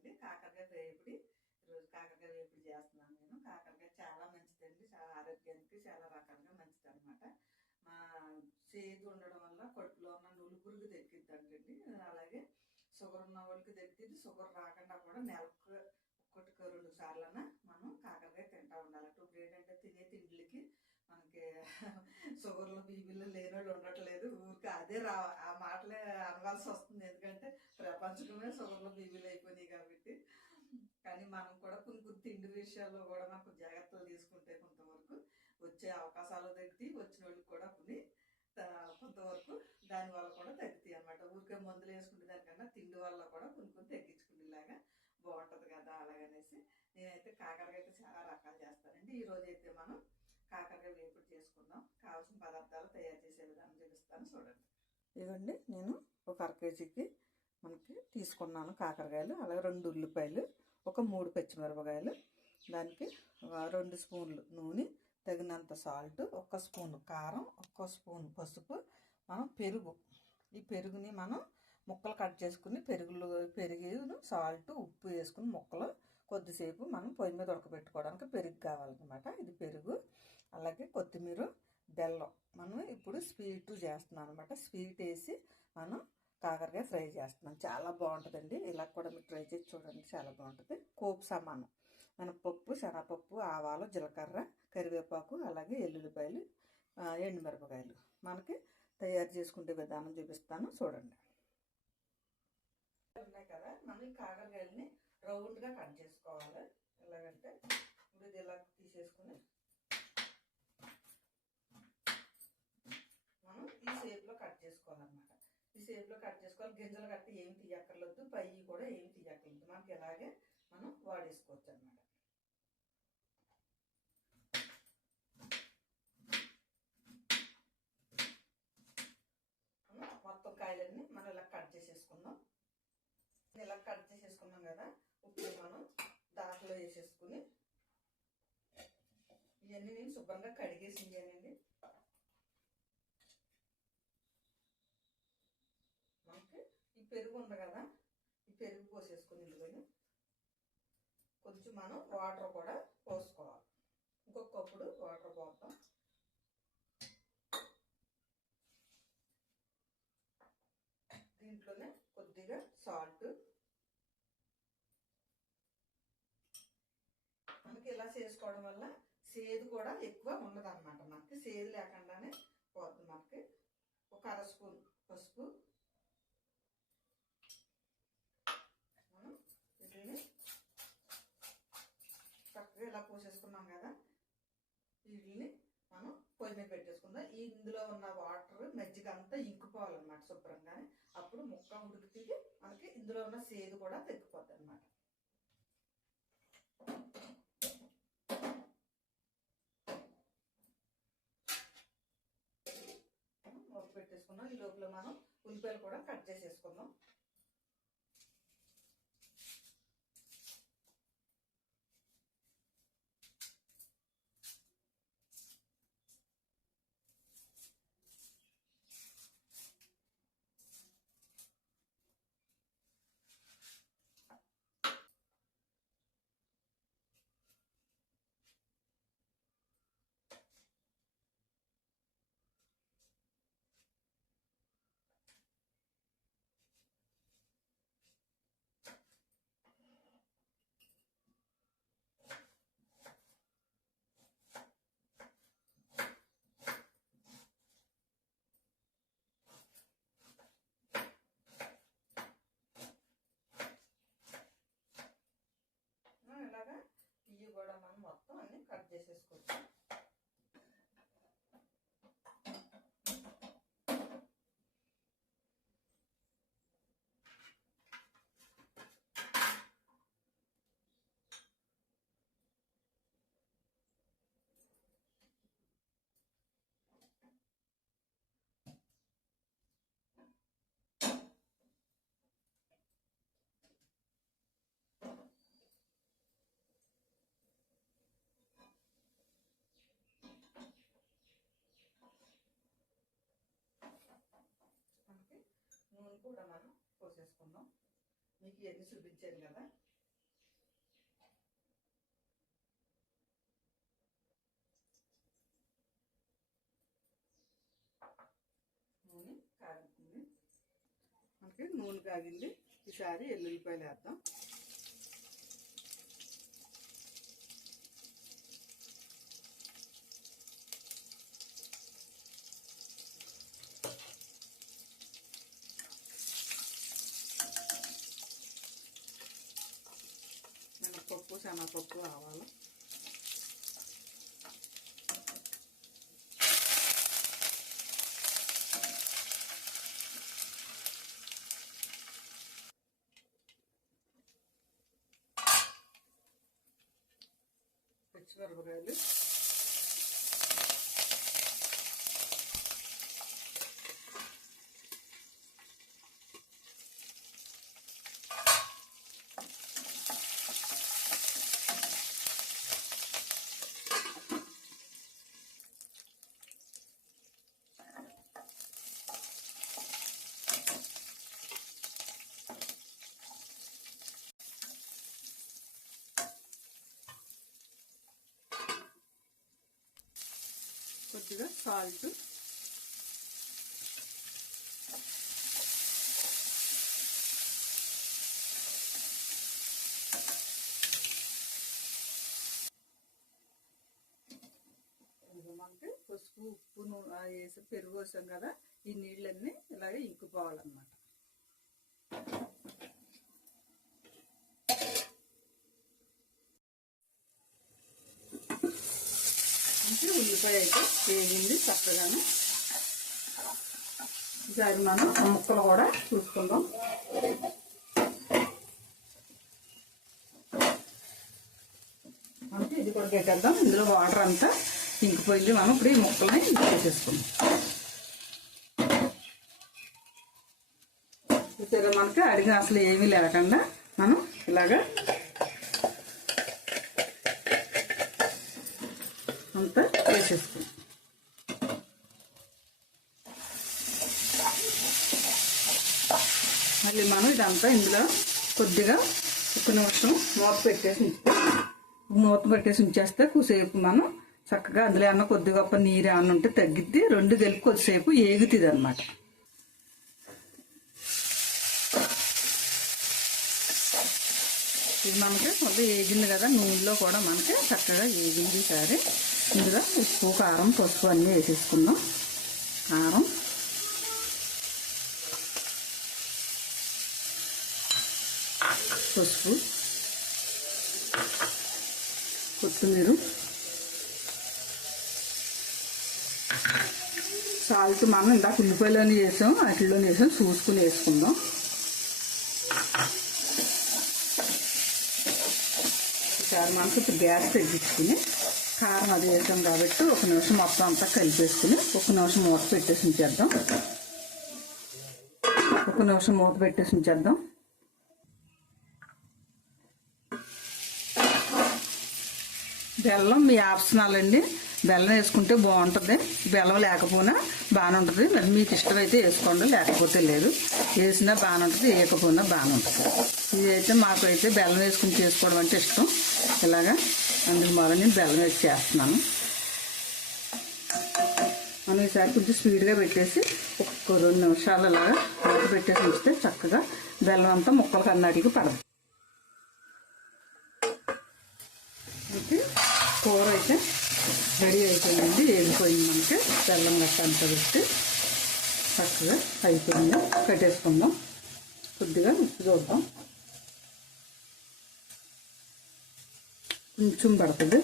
అండి. కాకరకాయ వేపుడు. ఈరోజు కాకరకాయ వేపుడు చేస్తున్నాను నేను. కాకరకాయ చాలా మంచిదండి, చాలా ఆరోగ్యానికి చాలా రకాలుగా మంచిదన్నమాట. మా చేదు ఉండడం వల్ల కడుపులో ఉన్న నులుపురుగు తగ్గిద్దంటండి. అలాగే షుగర్ ఉన్న వాళ్ళకి తగ్గిద్ది. షుగర్ రాకుండా కూడా నెలకు ఒకటికి 2 సార్లన్నా మనం కాకరకాయ తింటూ ఉండాలి. ఇప్పుడు ఏంటంటే తినే తిండికి మనకి షుగర్లు బీపీలు లేని వాళ్ళు ఉండట్లేదు. ఊరికి అదే ఆ మాటలే అనవలసి వస్తుంది. ఎందుకంటే ప్రపంచమే షుగర్లు బీపీలు అయిపోయినాయి కాబట్టి. కానీ మనం కూడా కొన్ని తిండి విషయాల్లో కూడా మనకు జాగ్రత్తలు తీసుకుంటే కొంతవరకు వచ్చే అవకాశాలు తగ్గుతాయి. వచ్చిన వాళ్ళకి కూడా కొంతవరకు దానివల్ల కూడా తగ్గుతాయి అన్నమాట. ఊరికే మందులు వేసుకునే దానికన్నా తిండి వల్ల కూడా కొన్ని తగ్గించుకునేలాగా బాగుంటుంది కదా. అలాగనేసి నేనైతే కాకరకాయ అయితే చాలా రకాలు చేస్తానండి. ఈరోజు అయితే మనం కాకరకాయ వేపుడు చేసుకుందాం. కావాల్సిన పదార్థాలు తయారు చేసే విధానం చూపిస్తాను, చూడండి. ఇదిగోండి, నేను ఒక 1/2 కేజీకి మనకి తీసుకున్నాను కాకరకాయలు. అలాగే 2 ఉల్లిపాయలు, ఒక 3 పచ్చిమిరపకాయలు, దానికి 2 స్పూన్లు నూనె, తగినంత సాల్ట్, 1 స్పూన్ కారం, 1 స్పూన్ పసుపు, మనం పెరుగు. ఈ పెరుగుని మనం ముక్కలు కట్ చేసుకుని పెరుగు సాల్ట్ ఉప్పు వేసుకుని ముక్కలు కొద్దిసేపు మనం పొయ్యి మీద ఉడకబెట్టుకోవడానికి పెరుగు కావాలన్నమాట. ఇది పెరుగు. అలాగే కొత్తిమీర, బెల్లం. మనం ఇప్పుడు స్వీట్ చేస్తున్నాం అనమాట. స్వీట్ వేసి మనం కాకరకాయ ఫ్రై చేస్తున్నాం. చాలా బాగుంటుందండి. ఇలా కూడా మీరు ట్రై చేసి చూడండి, చాలా బాగుంటుంది. కోపు సమానం మినపప్పు, శనగపప్పు, ఆవాలు, జీలకర్ర, కరివేపాకు, అలాగే ఎల్లుల్లిపాయలు, ఎండుమిరపకాయలు. మనకి తయారు చేసుకునే విధానం చూపిస్తాను, చూడండి. ఉన్నాయి కదా, మనం ఈ కాకరకాయలని రౌండ్గా కట్ చేసుకోవాలి. ఎలాగంటే ఇప్పుడు ఇది ఇలా తీసేసుకుని మనం ఈ షేప్లో కట్ చేసుకోవాలన్నమాట. ఈ షేప్లో కట్ చేసుకోవాలి. గింజలు కట్టి ఏమి తీయక్కర్లేదు, పై కూడా ఏమి తీయక్కర్లేదు. మనకి ఇలాగే మనం వాడేసుకోవచ్చు అన్నమాట. మొత్తం కాయలన్నీ మనం ఇలా కట్ చేసేసుకుందాం. ఇలా కట్ చేసేసుకున్నాం కదా. ఇప్పుడు మనం దాంట్లో వేసేసుకుని ఇవన్నీ నేను శుభ్రంగా కడిగేసి ఇవ్వానండి. మనకి ఈ పెరుగు ఉంది కదా, ఈ పెరుగు పోసేసుకుని ఇందులో కొంచెం మనం వాటర్ కూడా పోసుకోవాలి. ఇంకొక కప్పుడు వాటర్ పోతాం. దీంట్లోనే కొద్దిగా సాల్ట్. మనకి ఇలా చేసుకోవడం వల్ల సేదు కూడా ఎక్కువ ఉండదు అన్నమాట. మనకి సేదు లేకుండానే పోతుంది. మనకి ఒక 1/2 స్పూన్ పసుపు. మనం వీటిని చక్కగా ఇలా పోసేసుకున్నాం కదా. వీటిని మనం పొయ్యి మీద పెట్టేసుకుందాం. ఇందులో ఉన్న వాటర్ మజ్జిగ అంతా ఇంకిపోవాలన్నమాట శుభ్రంగానే. అప్పుడు ముక్క ఉడికితే మనకి ఇందులో ఉన్న సేదు కూడా తగ్గిపోద్ది అన్నమాట. మొక్క పెట్టేసుకున్నాం. ఈ లోపల మనం ఉల్లిపాయలు కూడా కట్ చేసేసుకుందాం. ఇలాగా ఇవి కూడా మనం మొత్తం అన్ని కట్ చేసేసుకోవచ్చు. నూనె కూడా మనం పోసేసుకుందాం. మీకు ఇవన్నీ చూపించాను కదా. మనకి నూనె కాగింది. ఈసారి ఎల్లుల్లిపాయలు వేద్దాం. మినపప్పు, శనగపప్పు, ఆవాలు, పచ్చిమిరపకాయలు, కొద్దిగా సాల్ట్, మనకి పసుపు, ఉప్పు వేసి పెరుగు వేసాం కదా, ఈ నీళ్ళన్నీ ఇలాగే ఇంకిపోవాలన్నమాట. ఉల్లిపాయ అయితే వేగింది చక్కగాను. ఈసారి మనం ముక్కలు కూడా చూసుకుందాం. అంటే ఇది కూడా పెట్టేద్దాం. ఇందులో వాటర్ అంతా ఇంకిపోయింది. మనం ఇప్పుడు ఈ ముక్కల్ని వేసేసుకుందాం. చూసారా, మనకి అడిగిన అసలు ఏమీ లేకుండా మనం ఇలాగా అంతా వేసేసుకుందాం. మళ్ళీ మనం ఇదంతా ఇందులో కొద్దిగా ఒక నిమిషం మూత పెట్టేసి ఉంచేస్తే కొద్దిసేపు మనం చక్కగా అందులో ఏమన్నా కొద్దిగా గొప్ప నీరు ఏమన్నా ఉంటే తగ్గిద్ది. రెండు కలిపి కొద్దిసేపు ఏగుతుంది అన్నమాట. ఇది మనకి కొంత ఏగింది కదా, నూనెలో కూడా మనకి చక్కగా ఏగింది. సరే, ఇందులో ఉప్పు, కారం, పసుపు అన్నీ వేసేసుకుందాం. కారం, పసుపు, కొత్తిమీర, సాల్ట్ మనం ఇందాక ఉల్లిపాయలోనే వేసాం, వాటిలోనే వేసాం, చూసుకుని వేసుకుందాం. ఈసారి మనకి ఇప్పుడు గ్యాస్ తగ్గించుకుని కారం అది వేసాం కాబట్టి ఒక నిమిషం మొత్తం అంతా కలిపేసుకుని ఒక నిమిషం మూత పెట్టేసి ఉంచేద్దాం. బెల్లం మీ ఆప్షనల్ అండి. బెల్లం వేసుకుంటే బాగుంటుంది, బెల్లం లేకపోయినా బాగానే ఉంటుంది. మరి మీకు ఇష్టమైతే వేసుకోండి, లేకపోతే లేదు. వేసినా బాగానే ఉంటుంది, వేయకపోయినా బాగానే ఉంటుంది. ఇదైతే మాకైతే బెల్లం వేసుకుని చేసుకోవడం అంటే ఇష్టం. ఇలాగా అందుకు మరో నేను బెల్లం వేసి చేస్తున్నాను. మనం ఈసారి కొంచెం స్పీడ్గా పెట్టేసి ఒక 2 నిమిషాలు అలాగా మూత పెట్టేసి ఉంచితే చక్కగా బెల్లం అంతా ముక్కలు కన్నాటికి పడదు. అయితే కూర అయితే రెడీ అయిపోయింది, వేగిపోయింది. మనకి బెల్లం గట్ట అంతా పెట్టి చక్కగా అయిపోయింది. కట్టేసుకుందాం. కొద్దిగా ఉప్పు చూద్దాం, కొంచెం పడుతుంది.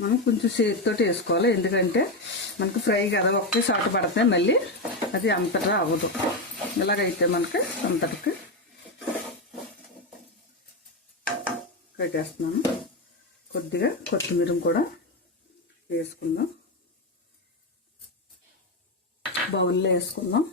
మనం కొంచెం చేతితో వేసుకోవాలి, ఎందుకంటే మనకి ఫ్రై కదా, ఒకేసారి పడితే మళ్ళీ అది అంతటా అవ్వదు. ఇలాగైతే మనకి అంతటికి పెట్టేస్తున్నాను. కొద్దిగా కొత్తిమీర కూడా వేసుకుందాం. బౌల్లో వేసుకుందాం.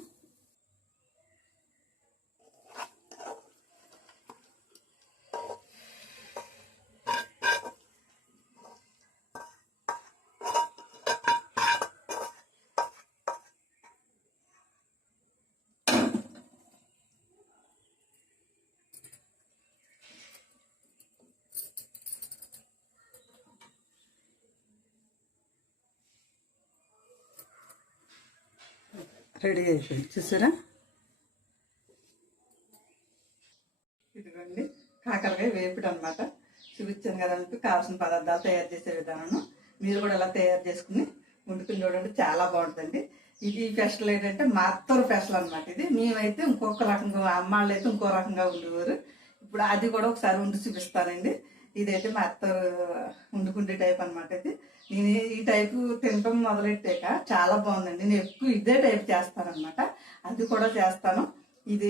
రెడీ అయిపోయింది చూసారా. ఇదిగోండి కాకరకాయ వేపుడు అనమాట. చూపించాను కదంటే కావాల్సిన పదార్థాలు తయారు చేసే విధానం మీరు కూడా ఎలా తయారు చేసుకుని వండుకుని చూడండి, చాలా బాగుంటుందండి. ఇది స్పెషల్ ఏంటంటే మా అత్తరు స్పెషల్ అనమాట. ఇది మేమైతే ఇంకొక రకంగా, అమ్మాళ్ళు అయితే ఇంకో రకంగా ఉండేవారు. ఇప్పుడు అది కూడా ఒకసారి వండి చూపిస్తానండి. ఇదైతే మా అత్తరు వండుకుండే టైప్ అనమాట. ఇది నేను ఈ టైపు తినటం మొదలెట్టాక చాలా బాగుందండి. నేను ఎక్కువ ఇదే టైప్ చేస్తానమాట. అది కూడా చేస్తాను. ఇది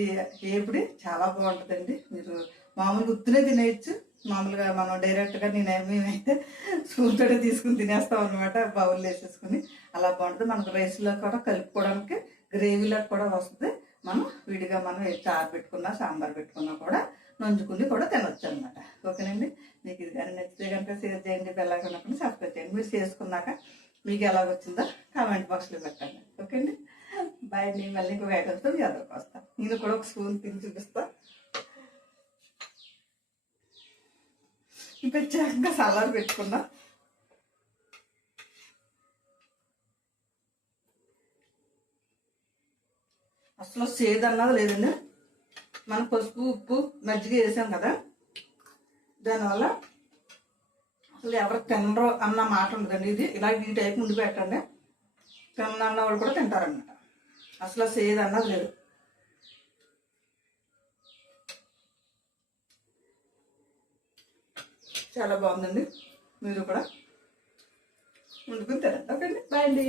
ఏపుడి చాలా బాగుంటుందండి. మీరు మామూలుగా గుర్తునే తినేయచ్చు. మామూలుగా మనం డైరెక్ట్గా మేమైతే స్పూన్ తోటే తీసుకుని తినేస్తాం అనమాట, బౌల్ వేసేసుకుని. అలా బాగుంటుంది. మనకు రైస్లో కూడా కలుపుకోవడానికి గ్రేవీలో కూడా వస్తుంది. మనం విడిగా మనం చారు పెట్టుకున్నా సాంబార్ పెట్టుకున్నా కూడా నంచుకుని కూడా తినొచ్చు అనమాట. ఓకేనండి. మీకు ఇది కానీ నచ్చితే కనుక షేర్ చేయండి, బెల్లాగా ఉన్నప్పుడు సబ్స్క్రైబ్ చేయండి. మీరు చేసుకున్నాక మీకు ఎలా వచ్చిందో కామెంట్ బాక్స్లో పెట్టండి. ఓకే అండి. బాయ్. నేను మళ్ళీ ఇంకో ఐటమ్స్తో మీ అందరికి వస్తాను. నేను కూడా ఒక స్పూన్ తిని చూపిస్తా. ప్రత్యేకంగా సలాడ్ పెట్టుకున్నా. అసలు సేదన్నది లేదండి. మనం పసుపు ఉప్పు మజ్జిగ వేసాం కదా, దానివల్ల అసలు ఎవరు తినరు అన్న మాట ఉండదండి. ఇది ఇలా ఈ టైప్ ముందు పెట్టండి, తిన్న వాళ్ళు కూడా తింటారనమాట. అసలు సేదన్నది లేదు. చాలా బాగుందండి. మీరు కూడా వండుకుని తినండి. ఓకే అండి. బాయ్ అండి.